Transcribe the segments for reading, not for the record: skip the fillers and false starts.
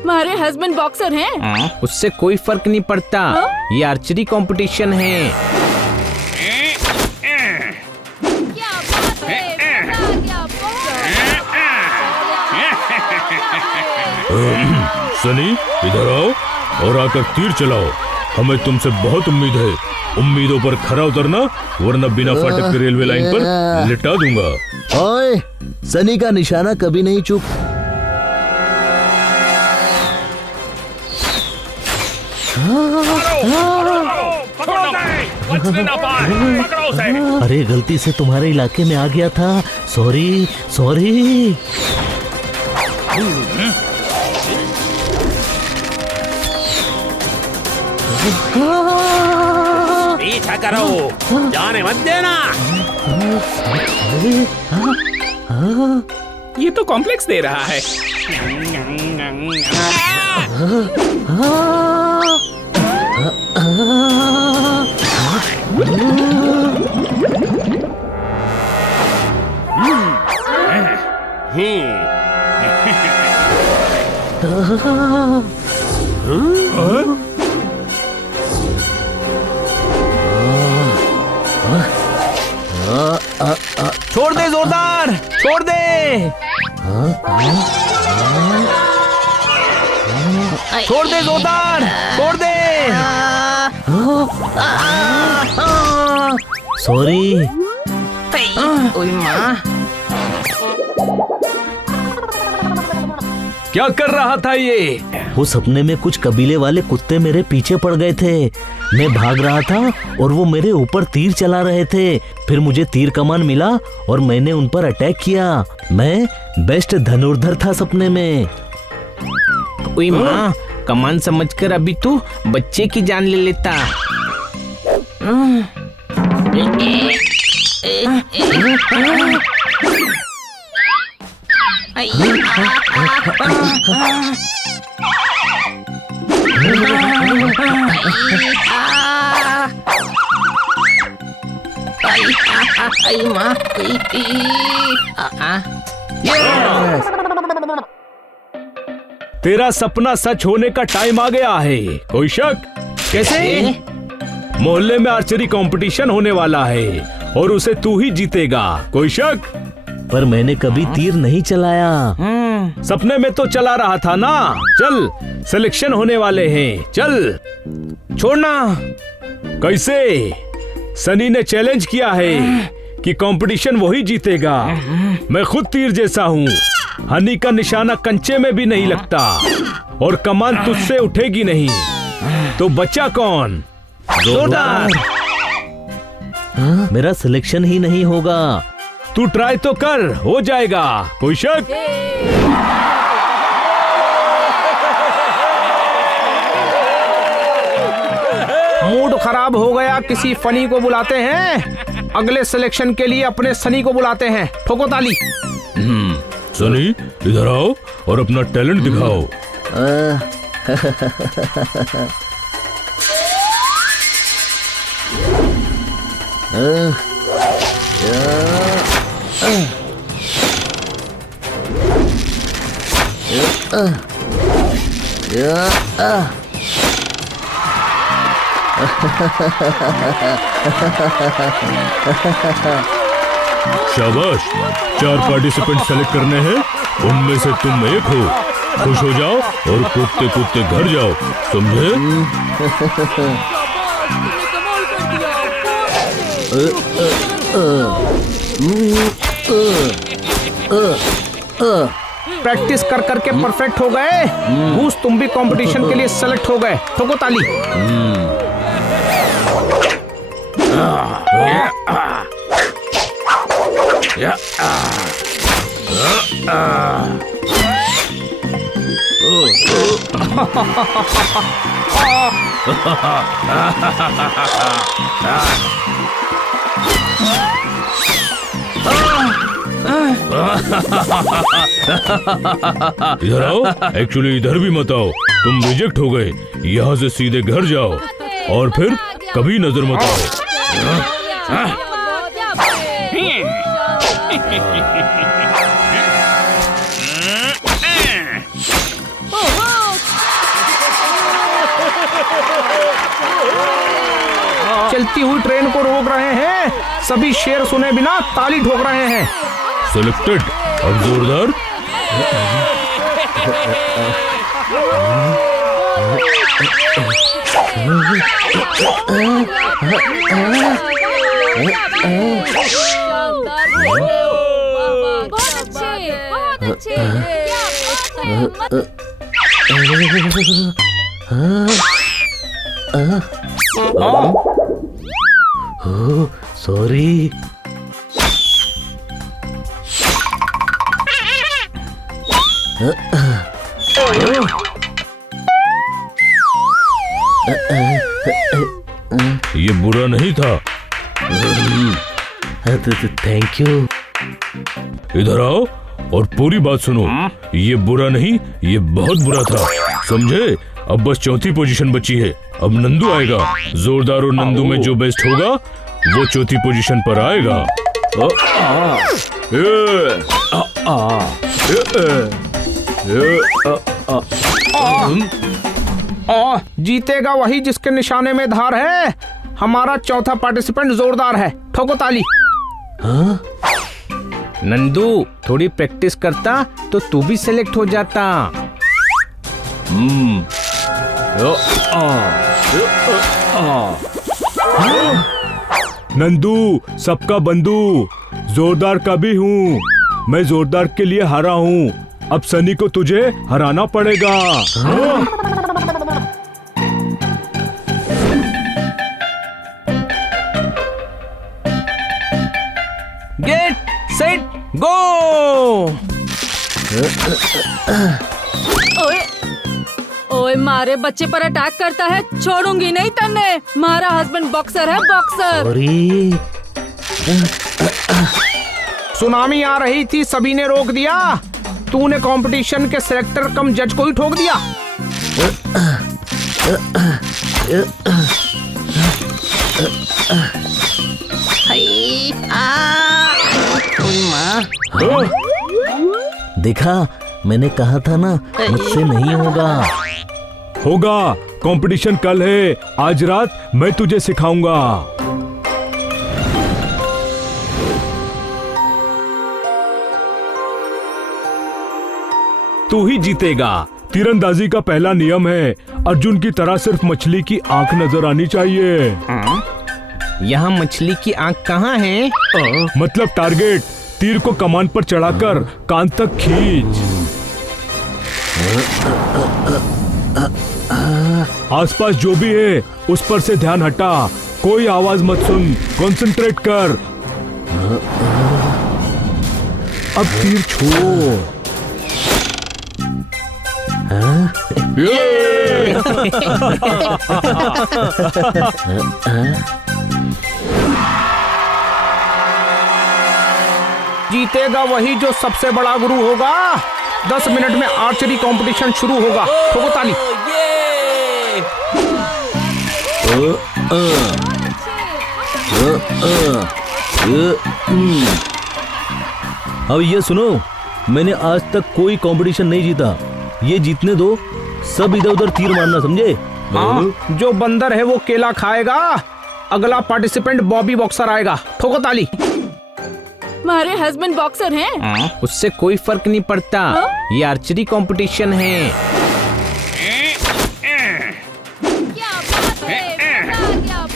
तुम्हारे husband boxer हैं? उससे कोई फर्क नहीं पड़ता। ये आर्चरी कंपटीशन है। क्या बात है, क्या सनी इधर आओ और आकर तीर चलाओ। हमें तुमसे बहुत उम्मीद है। उम्मीदों पर खरा उतरना, वरना बिना फाटक के रेलवे लाइन पर लिटा दूंगा। ओए, सनी का निशाना कभी नहीं चूक। अरे गलती से तुम्हारे इलाके में आ गया था। Sorry sorry. पीछा करो, जाने मत देना। ये तो कॉम्प्लेक्स दे रहा है। छोड़ दे जोरदार, छोड़ दे। छोड़ दे जोरदार, छोड़ दे। सॉरी। क्या कर रहा था ये? वो सपने में कुछ कबीले वाले कुत्ते मेरे पीछे पड़ गए थे। मैं भाग रहा था और वो मेरे ऊपर तीर चला रहे थे। फिर मुझे तीर कमान मिला और मैंने उन पर अटैक किया। मैं बेस्ट धनुर्धर था सपने में। ओए माँ, कमान समझकर अभी तू बच्चे की जान ले लेता। तेरा सपना सच होने का टाइम आ गया है। कोई शक? कैसे? मोहल्ले में आर्चरी कंपटीशन होने वाला है और उसे तू ही जीतेगा। कोई शक? पर मैंने कभी तीर नहीं चलाया। सपने में तो चला रहा था ना। चल, सिलेक्शन होने वाले हैं। चल। छोड़ना। कैसे? सनी ने चैलेंज किया है कि कंपटीशन वही जीतेगा। मैं खुद तीर जैसा हूँ। हनी का निशाना कंचे में भी नहीं लगता और कमान तुझसे उठेगी नहीं। तो बचा कौन? जोरदार। मेरा सिलेक्शन ही नहीं होगा। तू ट्राई तो कर, हो जाएगा। कोई शक? मूड खराब हो गया, किसी फनी को बुलाते हैं। अगले सिलेक्शन के लिए अपने सनी को बुलाते हैं। ठोको ताली। सनी इधर आओ और अपना टैलेंट दिखाओ। शाबाश, 4 पार्टिसिपेंट सेलेक्ट करने हैं, उनमें से तुम एक हो। खुश हो जाओ और कूदते कूदते घर जाओ, समझे? प्रैक्टिस कर करके परफेक्ट हो गए। घूस, तुम भी कंपटीशन के लिए सेलेक्ट हो गए। ठोको ताली। इधर आओ। एक्चुअली इधर भी मत आओ, तुम रिजेक्ट हो गए। यहाँ से सीधे घर जाओ और फिर कभी नजर मत आओ। चलती हुई ट्रेन को रोक रहे हैं। सभी शेर सुने बिना ताली ठोक रहे हैं। सिलेक्टेड। अब जोरदार। बहुत अच्छे। क्या बात है, सॉरी। ये बुरा नहीं था। Thank you. इधर आओ और पूरी बात सुनो। ये बुरा नहीं, ये बहुत बुरा था, समझे? अब बस चौथी पोजीशन बची है। अब नंदू आएगा। जोरदार और नंदू में जो बेस्ट होगा वो चौथी पोजीशन पर आएगा। जीतेगा वही जिसके निशाने में धार है। हमारा चौथा पार्टिसिपेंट जोरदार है। ठोको ताली। नंदू थोड़ी प्रैक्टिस करता तो तू भी सिलेक्ट हो जाता। नंदू सबका बंधु, जोरदार का भी हूँ। मैं जोरदार के लिए हारा हूँ। अब सनी को तुझे हराना पड़ेगा। Get set go. ओए ओए, मारे बच्चे पर अटैक करता है, छोड़ूंगी नहीं तन्ने। मारा हस्बैंड बॉक्सर है, बॉक्सर। सॉरी। सुनामी आ रही थी, सभी ने रोक दिया। तूने कंपटीशन के सिलेक्टर कम जज को ही ठोक दिया। देखा, मैंने कहा था ना, मुझसे नहीं होगा। होगा। कंपटीशन कल है। आज रात मैं तुझे सिखाऊंगा। तू ही जीतेगा। तीरंदाजी का पहला नियम है, अर्जुन की तरह सिर्फ मछली की आंख नजर आनी चाहिए। यहाँ मछली की आंख कहाँ है? मतलब टारगेट। तीर को कमान पर चढ़ाकर कान तक खींच। आसपास जो भी है उस पर से ध्यान हटा। कोई आवाज मत सुन, कंसंट्रेट कर। अब तीर छोड़। जीतेगा वही जो सबसे बड़ा गुरु होगा। 10 मिनट में आर्चरी कंपटीशन शुरू होगा। ठोको ताली। अब ये सुनो, मैंने आज तक कोई कंपटीशन नहीं जीता। ये जीतने दो। सब इधर उधर तीर मारना, समझे? हाँ, जो बंदर है वो केला खाएगा। अगला पार्टिसिपेंट बॉबी बॉक्सर आएगा। ठोको ताली। मारे हस्बैंड बॉक्सर हैं। उससे कोई फर्क नहीं पड़ता। ये आर्चरी कंपटीशन है। क्या बात है, मजा आ गया,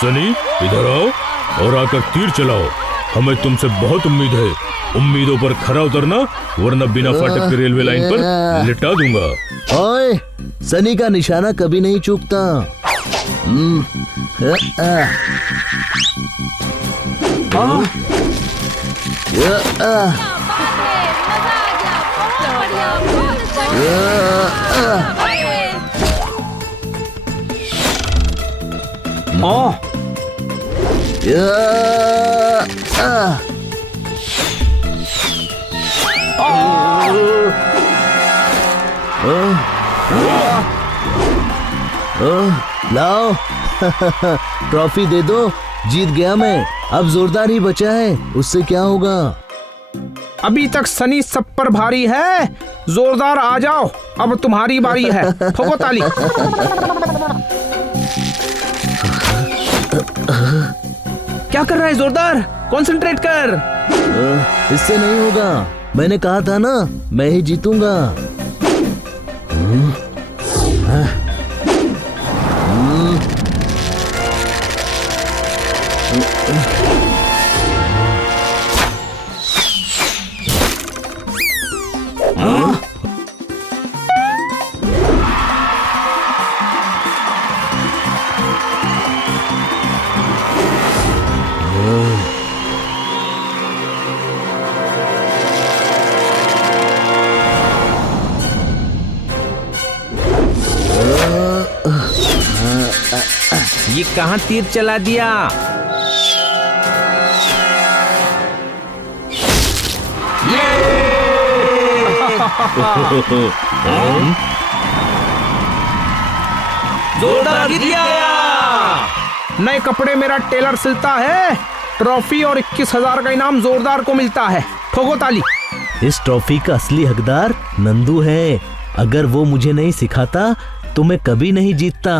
सनी इधर आओ और आकर तीर चलाओ। हमें तुमसे बहुत उम्मीद है। उम्मीदों पर खरा उतरना, वरना बिना फाटक के रेलवे लाइन पर लिटा दूंगा। ओए, सनी का निशाना कभी नहीं चूकता। लाओ ट्रॉफी दे दो। जीत गया मैं। अब जोरदार ही बचा है, उससे क्या होगा? अभी तक सनी सब पर भारी है। जोरदार आ जाओ, अब तुम्हारी बारी है। ठोको ताली। क्या कर रहा है जोरदार? कंसंट्रेट कर। इससे नहीं होगा, मैंने कहा था ना मैं ही जीतूंगा। ये कहाँ तीर चला दिया? जोरदार दिया। नए कपड़े मेरा टेलर सिलता है। ट्रॉफी और 21,000 का इनाम जोरदार को मिलता है। ठोको ताली। इस ट्रॉफी का असली हकदार नंदू है। अगर वो मुझे नहीं सिखाता तो मैं कभी नहीं जीतता।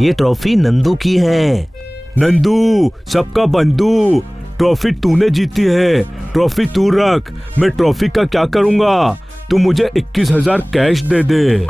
ये ट्रॉफी नंदू की है। नंदू सबका बंधु, ट्रॉफी तूने जीती है। ट्रॉफी तू रख, मैं ट्रॉफी का क्या करूंगा? तू मुझे 21,000 कैश दे दे।